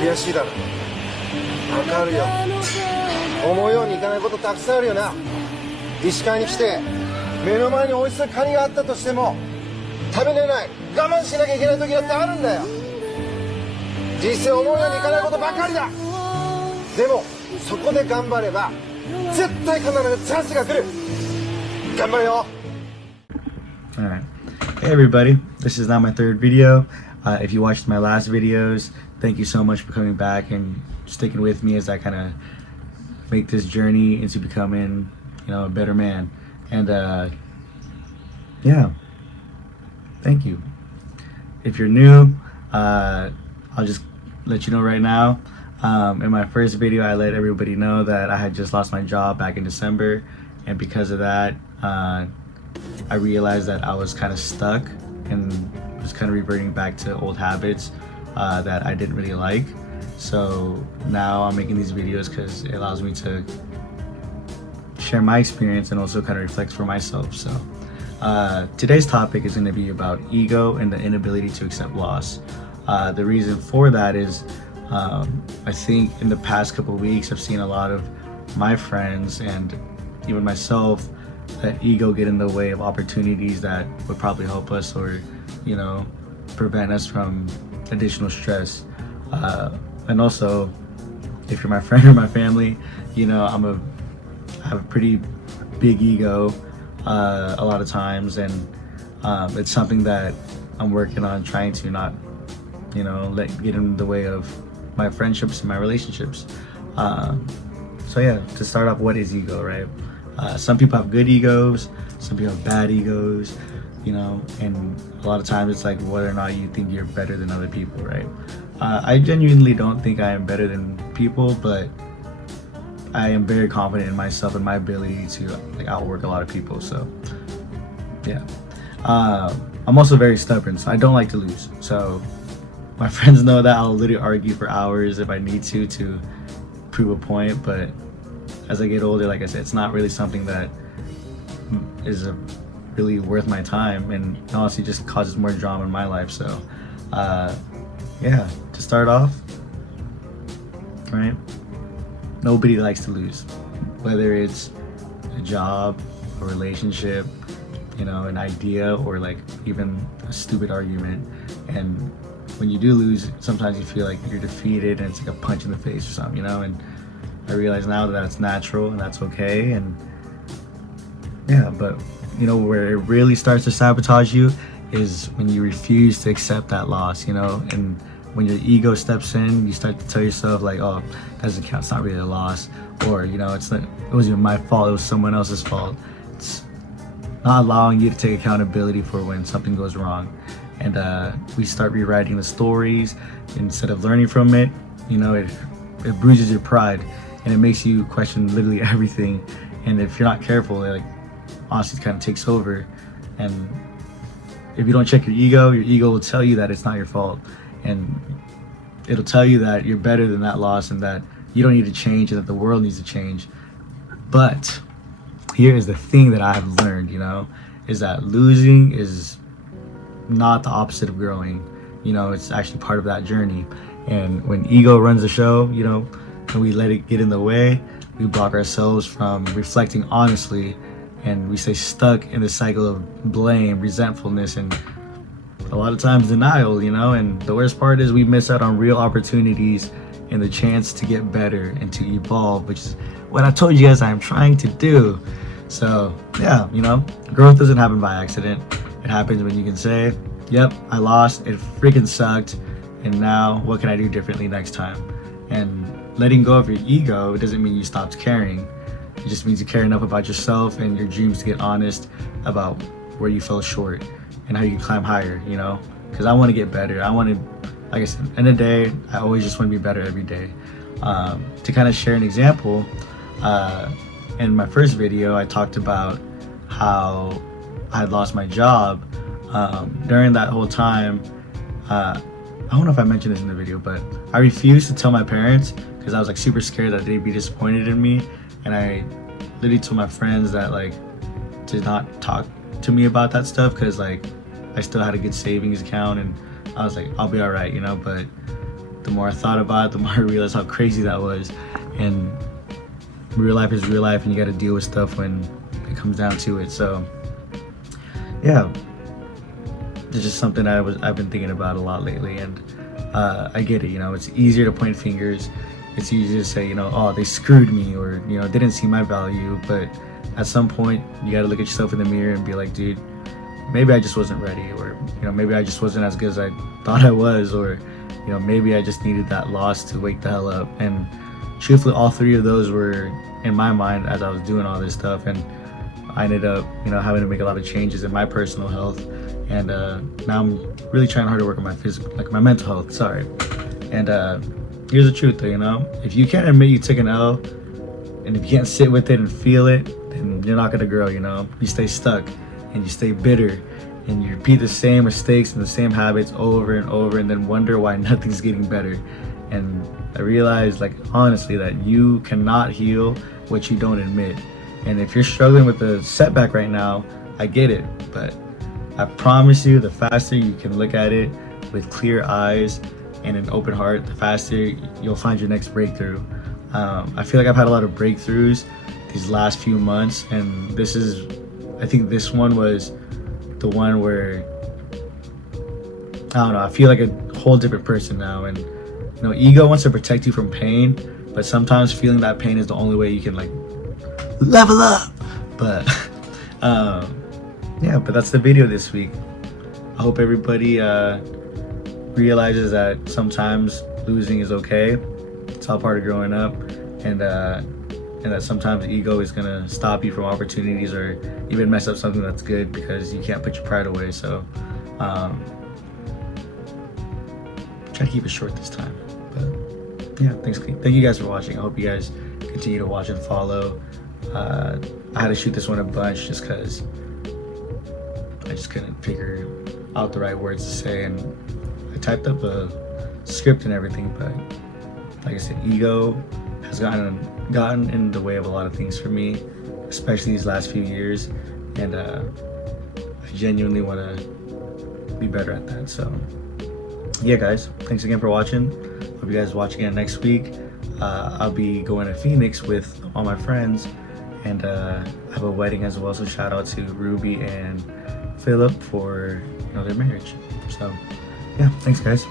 悔しいだろ。わかるよ。思うようにいかないことたくさんあるよな。医師会に来て目の前に美味しそうカニがあったとしても食べれない、我慢しなきゃいけない時だってあるんだよ。人生思うようにいかないことばかりだ。でもそこで頑張れば絶対必ずチャンスが来る。頑張れよ。 Alright. Hey everybody, this is now my third video. If you watched my last videos, thank you so much for coming back and sticking with me as I kind of make this journey into becoming, a better man. And yeah, thank you. If you're new, I'll just let you know right now. In my first video, I let everybody know that I had just lost my job back in December, and because of that, I realized that I was kind of stuck and was kind of reverting back to old habits that I didn't really like. So now I'm making these videos because it allows me to share my experience and also kind of reflect for myself. So today's topic is going to be about ego and the inability to accept loss. The reason for that is I think in the past couple of weeks I've seen a lot of my friends and even myself let ego get in the way of opportunities that would probably help us or prevent us from additional stress. And also, if you're my friend or my family, I have a pretty big ego a lot of times, and it's something that I'm working on trying to not let get in the way of my friendships and my relationships. So yeah, to start off, what is ego, right? Some people have good egos, some people have bad egos, and a lot of times it's like whether or not you think you're better than other people, right? I genuinely don't think I am better than people, but I am very confident in myself and my ability to outwork a lot of people. So yeah, I'm also very stubborn, so I don't like to lose. So my friends know that I'll literally argue for hours if I need to prove a point. But as I get older, like I said, it's not really something that is really worth my time, and honestly just causes more drama in my life. So yeah, to start off, right, nobody likes to lose, whether it's a job, a relationship, an idea, or like even a stupid argument. And when you do lose, sometimes you feel like you're defeated and it's like a punch in the face or something, and I realize now that that's natural and that's okay. And yeah, but where it really starts to sabotage you is when you refuse to accept that loss, and when your ego steps in, you start to tell yourself like, oh, that doesn't count, it's not really a loss, or it's not, it wasn't even my fault, it was someone else's fault. It's not allowing you to take accountability for when something goes wrong. And we start rewriting the stories instead of learning from it. It bruises your pride and it makes you question literally everything. And if you're not careful, it honestly kind of takes over. And if you don't check your ego will tell you that it's not your fault, and it'll tell you that you're better than that loss and that you don't need to change and that the world needs to change. But here is the thing that I have learned, is that losing is not the opposite of growing. It's actually part of that journey. And when ego runs the show, and we let it get in the way, we block ourselves from reflecting honestly, and we stay stuck in the cycle of blame, resentfulness, and a lot of times denial, and the worst part is we miss out on real opportunities and the chance to get better and to evolve, which is what I told you guys I'm trying to do. So yeah, growth doesn't happen by accident. It happens when you can say, yep, I lost, it freaking sucked, and now what can I do differently next time? And letting go of your ego doesn't mean you stopped caring. It just means you care enough about yourself and your dreams to get honest about where you fell short and how you can climb higher, because I want to get better. I want to, like I said, end of the day, I always just want to be better every day. To kind of share an example, in my first video, I talked about how I had lost my job. During that whole time, I don't know if I mentioned this in the video, but I refused to tell my parents because I was super scared that they'd be disappointed in me. And I literally told my friends that to not talk to me about that stuff because I still had a good savings account, and I was like, I'll be all right, but the more I thought about it, the more I realized how crazy that was. And real life is real life, and you got to deal with stuff when it comes down to it. So yeah, it's just something I've been thinking about a lot lately. And I get it, you know, it's easier to point fingers. It's easier to say, you know, oh, they screwed me, or, you know, didn't see my value. But at some point, you got to look at yourself in the mirror and be like, dude, maybe I just wasn't ready, or, you know, maybe I just wasn't as good as I thought I was, or, you know, maybe I just needed that loss to wake the hell up. And truthfully, all three of those were in my mind as I was doing all this stuff. And I ended up, you know, having to make a lot of changes in my personal health. And now I'm really trying hard to work on my physical, like my mental health, sorry. And here's the truth though, you know, if you can't admit you took an L, and if you can't sit with it and feel it, then you're not gonna grow, you know. You stay stuck and you stay bitter, and you repeat the same mistakes and the same habits over and over, and then wonder why nothing's getting better. And I realized, like, honestly, that you cannot heal what you don't admit. And if you're struggling with a setback right now, I get it, but I promise you, the faster you can look at it with clear eyes and an open heart, the faster you'll find your next breakthrough. I feel like I've had a lot of breakthroughs these last few months, and I think this one was the one where, I don't know, I feel like a whole different person now. And, you know, ego wants to protect you from pain, but sometimes feeling that pain is the only way you can, like, level up. But yeah, but that's the video this week. I hope everybody realizes that sometimes losing is okay. It's all part of growing up, and that sometimes ego is gonna stop you from opportunities, or even mess up something that's good because you can't put your pride away. So try to keep it short this time. But yeah, thank you guys for watching. I hope you guys continue to watch and follow. I had to shoot this one a bunch just because I just couldn't figure out the right words to say, and I typed up a script and everything, but like I said, ego has gotten in the way of a lot of things for me, especially these last few years, and I genuinely want to be better at that. So yeah, guys, thanks again for watching. Hope you guys watch again next week. I'll be going to Phoenix with all my friends, and I have a wedding as well, so shout out to Ruby and Philip for, you know, their marriage. So yeah, thanks guys.